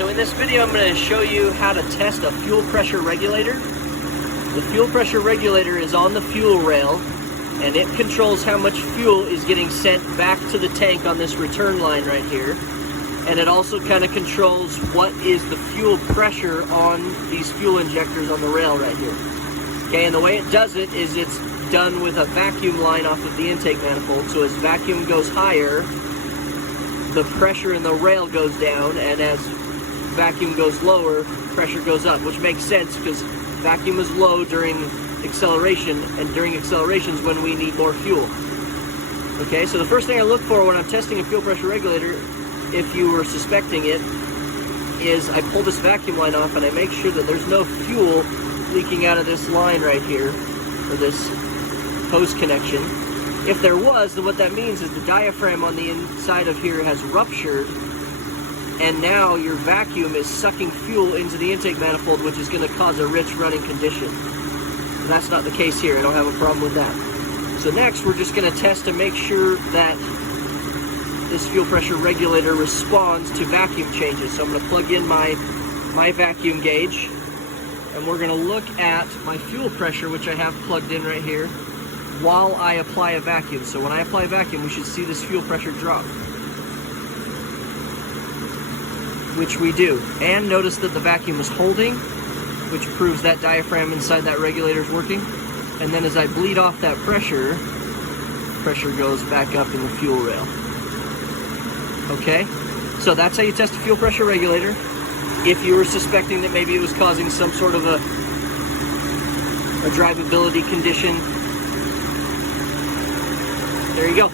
So in this video I'm going to show you how to test a fuel pressure regulator. The fuel pressure regulator is on the fuel rail and it controls how much fuel is getting sent back to the tank on this return line right here. And it also kind of controls what is the fuel pressure on these fuel injectors on the rail right here. Okay, and the way it does it is it's done with a vacuum line off of the intake manifold. So as vacuum goes higher, the pressure in the rail goes down, and as vacuum goes lower, pressure goes up, which makes sense because vacuum is low during acceleration, and during acceleration is when we need more fuel. Okay, so the first thing I look for when I'm testing a fuel pressure regulator, if you were suspecting it, is I pull this vacuum line off and I make sure that there's no fuel leaking out of this line right here, or this hose connection. If there was, then what that means is the diaphragm on the inside of here has ruptured, and now your vacuum is sucking fuel into the intake manifold, which is going to cause a rich running condition. That's not the case here. I don't have a problem with that. So next, we're just going to test to make sure that this fuel pressure regulator responds to vacuum changes. So I'm going to plug in my vacuum gauge, and we're going to look at my fuel pressure, which I have plugged in right here, while I apply a vacuum. So when I apply a vacuum, we should see this fuel pressure drop, which we do. And notice that the vacuum is holding, which proves that diaphragm inside that regulator is working. And then as I bleed off that pressure goes back up in the fuel rail. Okay, so that's how you test a fuel pressure regulator. If you were suspecting that maybe it was causing some sort of a drivability condition, there you go.